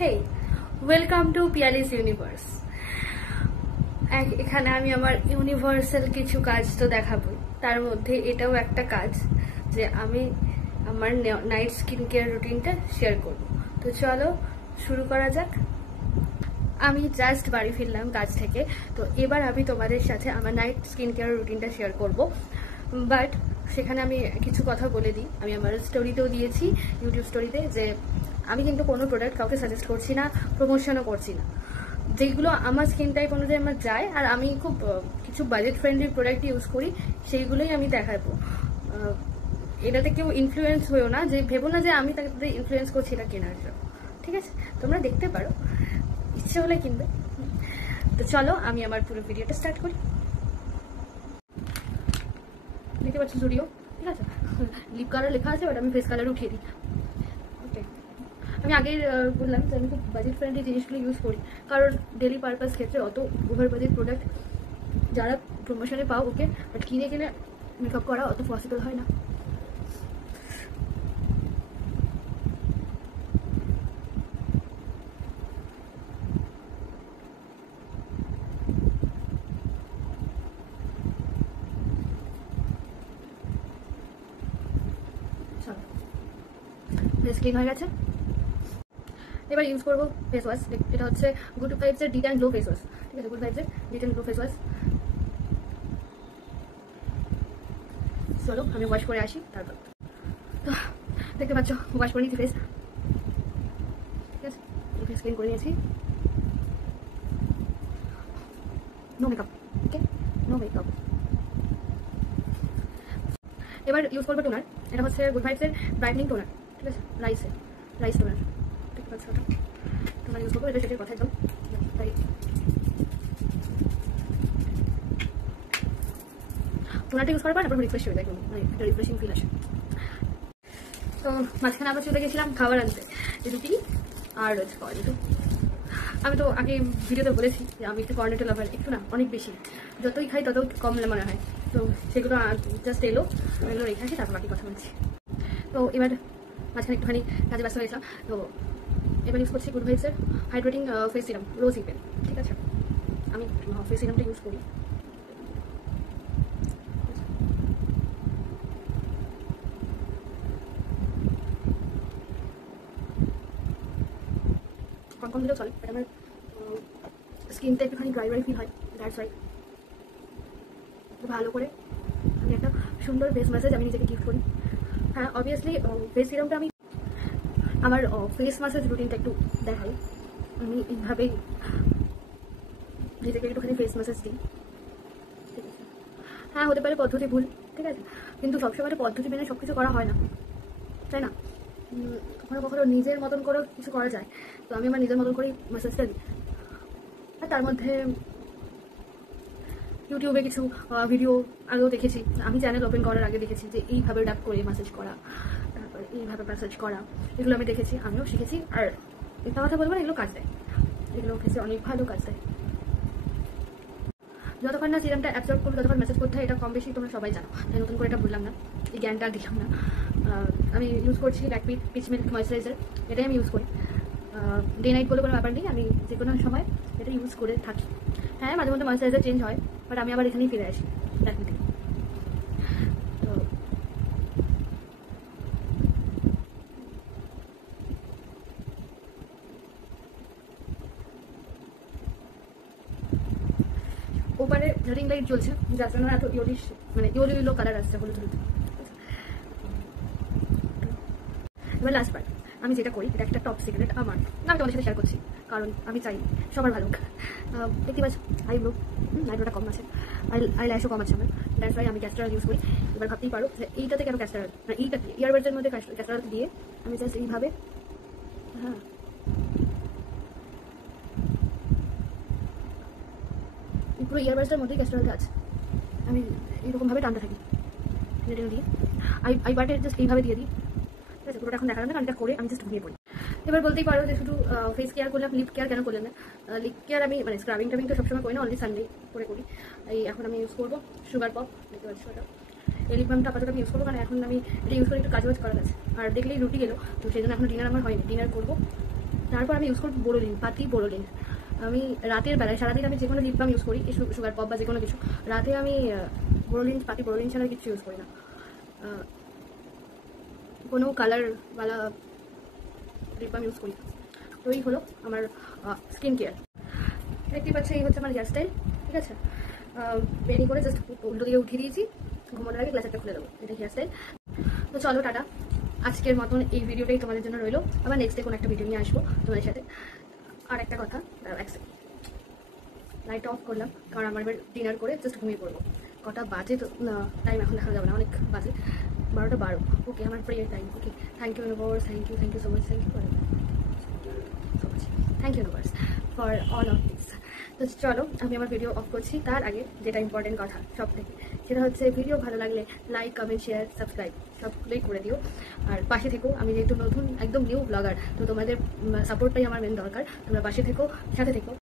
Hey, welcome to Piyali's universe. এখানে আমি আমার ইউনিভার্সাল কিছু কাজ তো দেখাবো, তার মধ্যে এটাও একটা কাজ যে আমি আমার নাইট স্কিন কেয়ার রুটিনটা শেয়ার করব। তো চলো শুরু করা যাক। আমি জাস্ট বাড়ি ফিরলাম কাজ থেকে, তো এবার আমি তোমাদের সাথে আমার নাইট স্কিন কেয়ার রুটিনটা শেয়ার করব। বাট সেখানে আমি কিছু কথা বলে দিই, আমি আমার স্টোরিতেও দিয়েছি, ইউটিউব স্টোরিতে, যে আমি কিন্তু কোনো প্রোডাক্ট কাউকে সাজেস্ট করছি না, প্রমোশনও করছি না। যেগুলো আমার স্কিন টাইপ অনুযায়ী আমার যায় আর আমি খুব কিছু বাজেট ফ্রেন্ডলি প্রোডাক্ট ইউজ করি, সেইগুলোই আমি দেখাবো। এটাতে কেউ ইনফ্লুয়েন্স হয়েও না, যে ভেবো না যে আমি তাকে ইনফ্লুয়েন্স করছি এটা কেনার জন্য। ঠিক আছে, তোমরা দেখতে পারো, ইচ্ছে হলে কিনবে। তো চলো আমি আমার পুরো ভিডিওটা স্টার্ট করি। দেখতে পাচ্ছি জুডিও, ঠিক আছে, লিপ কালার লেখা আছে, ওটা আমি ফেস কালার উঠিয়ে দিই। ওকে, আমি আগেই বললাম যে আমি খুব বাজেট ফ্রেন্ডলি জিনিসগুলো ইউজ করি, কারণ ডেলি পারপাস ক্ষেত্রে অত ওভার বাজেট প্রোডাক্ট যারা প্রমোশনে পাও ওকে, বাট কিনে কিনে মেকআপ করা অত পসিবল হয় না। ফেস ক্লিন হয়ে গেছে, এবার ইউজ করবো ফেস ওয়াশ। এটা হচ্ছে গুড ভাইবস এর ডিট অ্যান্ড গ্লো ফেস ওয়াশ। ঠিক আছে, গুড ভাইবস এর ডিট অ্যান্ড গ্লো ফেস ওয়াশ। চলো আমি ওয়াশ করে আসি। তারপর তো দেখতে পাচ্ছ ওয়াশ করে নিয়েছি ফেস, ঠিক আছে, ফেস ক্লিন করে নিয়েছি। নো মেকআপ, ওকে, নো মেকআপ। এবার ইউজ করবো টোনার। এটা হচ্ছে গুড ভাইবস এর ব্রাইটনিং টোনার, ঠিক আছে, রাইস টোনার। দেখতে পাচ্ছ ওটা টোনার ইউজ করবো, এটা সেটার কথা একদম। তাই টোনারটা ইউজ করার পর তারপর রিফ্রেশ হয়ে যায়, মানে একটা রিফ্রেশিং ফিল আসে। তো মাঝখানে আবার চলে গেছিলাম খাবার আনতে, রুটি আর কর্নেটো। আমি তো আগে ভিডিওতে বলেছি যে আমি একটু কর্নেটো লাভার, একটু না অনেক বেশি, যতই খাই তত কম মনে হয়। তো সেগুলো জাস্ট এলো, এগুলো রেখে আসি, তারপর বাকি কথা বলছি। তো এবার মাঝখানে একটুখানি কাজে ব্যস্ত হয়েছিলাম। তো এবার ইউজ করছি গুড ভাইবস এর হাইড্রেটিং ফেস সিরাম, রোজ হিপের। ঠিক আছে, আমি ফেস সিরামটা ইউজ করি। কম দিলেও চলে, বাট আমার স্কিনটা একটুখানি ড্রাই ড্রাই ফিল হয়, দ্যাটস ওয়াই ভালো করে আমি একটা সুন্দর ফেস ম্যাসাজ আমি নিজেকে গিফট করি। হ্যাঁ, অবভিয়াসলি ফেস সিরামটা আমি আমার ফেস ম্যাসাজ রুটিনটা একটু দেখাই। আমি এইভাবেই নিজেকে একটুখানি ফেস ম্যাসাজ দিই। ঠিক আছে, হ্যাঁ হতে পারে পদ্ধতি ভুল, ঠিক আছে, কিন্তু সবসময় পদ্ধতি মেনে সব কিছু করা হয় না, তাই না? কখনো কখনো নিজের মতন করেও কিছু করা যায়। তো আমি আমার নিজের মতন করেই ম্যাসাজটা দিই। আর তার মধ্যে ইউটিউবে কিছু ভিডিও আগেও দেখেছি, আমি চ্যানেল ওপেন করার আগে দেখেছি যে এইভাবে ডাব করে ম্যাসাজ করা, তারপর এইভাবে ম্যাসাজ করা, এগুলো আমি দেখেছি, আমিও শিখেছি। আর একটা কথা বলবো না, এগুলো কাজ দেয়, এগুলো ফেসে অনেক ভালো কাজ দেয়। যতক্ষণ না সিরামটা অ্যাবজর্ব করবে ততক্ষণ ম্যাসেজ করতে হয়, এটা কম বেশি তোমরা সবাই জানো, তাই নতুন করে এটা বললাম না, এই জ্ঞানটা আর দিলাম না। আমি ইউজ করছি ল্যাকমি পিচ মিল্ক ময়েশ্চারাইজার, এটাই আমি ইউজ করি। ডে নাইট বলে কোনো ব্যাপার নেই, আমি যে কোনো সময় এটা ইউজ করে থাকি। হ্যাঁ, মাঝে মধ্যে ময়েশ্চারাইজার চেঞ্জ হয়, বাট আমি আবার এখানেই ফিরে আসি ল্যাকমি থেকে। তো ওপারে রিং লাইট জ্বলছে, যার জন্য এত ইয়োলিশ, মানে ইয়েলো কালার আসছে, হলুদ হলুদ। এবার লাস্ট পার্ট, আমি যেটা করি এটা একটা টপ সিক্রেট আমার, আমি তোমাদের সাথে শেয়ার করছি কারণ আমি চাই সবার ভালো। দেখতে পাচ্ছ আইব্রোটা কম আছে, আই ল্যাশও কম আছে আমার, দ্যাটস ওয়াই আমি ক্যাস্টার অয়েল ইউজ করি। এবার ভাবতেই পারো যে এইটাতে কেন ক্যাস্টার অয়েল, মানে এইটাতে ইয়ারবাডসের মধ্যে ক্যাস্টার অয়েল দিয়ে আমি জাস্ট এইভাবে, হ্যাঁ পুরো ইয়ারবাডসটার মধ্যেই ক্যাস্টার অয়েলটা আছে, আমি এইরকমভাবে টানতে থাকি দিয়ে আই বাটে জাস্ট এইভাবে দিয়ে দিই। ঠিক আছে, পুরোটা এখন দেখালাম না, কারণ এটা করে আমি জাস্ট ঘুমিয়ে পড়ি। এবার বলতেই পারো যে শুধু ফেস কেয়ার করলাম, লিপ কেয়ার কেন করলেন না? লিপ কেয়ার আমি মানে স্ক্রাবিং টাবিং তো সবসময় করি না, অনলি সানডে করে করি। এই এখন আমি ইউজ করবো সুগার পপ, দেখতে পাচ্ছি ওটা, এই লিপ বামটা আপাতত আমি ইউজ করবো, কারণ এখন আমি এটা ইউজ করে একটু কাজ বাজ করার আছে। আর দেখলেই রুটি গেলো, তো সেই জন্য এখন ডিনার আমার হয়নি, ডিনার করবো তারপর আমি ইউজ করবো বোরোলিন, পাতি বোরোলিন। আমি রাতের বেলায়, সারাদিন আমি যে কোনো লিপ বাম ইউজ করি, সুগার পপ বা যে কোনো কিছু, রাতে আমি বোরোলিন, পাতি বোরোলিন ছাড়া কিছু ইউজ করি না। কোনো কালারওয়ালা লিপ বাম ইউজ করি না। তো এই হলো আমার স্কিন কেয়ার। দেখতে পাচ্ছি এই হচ্ছে আমার হেয়ার স্টাইল, ঠিক আছে। বেনি করে জাস্ট উল্টো দিকে উঠিয়ে দিয়েছি, ঘুমানোর আগে গ্লাসটা খুলে দেবো, এটা হেয়ার স্টাইল। তো চলো টাটা, আজকের মতন এই ভিডিওটাই তোমাদের জন্য রইলো। আবার নেক্সট ডে কোনো একটা ভিডিও নিয়ে আসবো তোমাদের সাথে। আর একটা কথা, লাইট অফ করলাম কারণ আমার এবার ডিনার করে জাস্ট ঘুমিয়ে পড়বো। কটা বাজে তো টাইম এখন দেখানো যাবে না, অনেক বাজে, 12টা 12। ওকে, আমার prayer time. Okay, thank you universe, thank you so much, thank you universe for all of this. তো চলো আমি আমার ভিডিও অফ করছি। তার আগে যেটা ইম্পর্টেন্ট কথা সব থেকে, সেটা হচ্ছে ভিডিও ভালো লাগলে লাইক, কমেন্ট, শেয়ার, সাবস্ক্রাইব সবগুলোই করে দিও। আর পাশে থেকো, আমি যেহেতু নতুন একদম নিউ ব্লগার, তো তোমাদের সাপোর্টটাই আমার মেন দরকার। তোমরা পাশে থেকো, সাথে থেকো।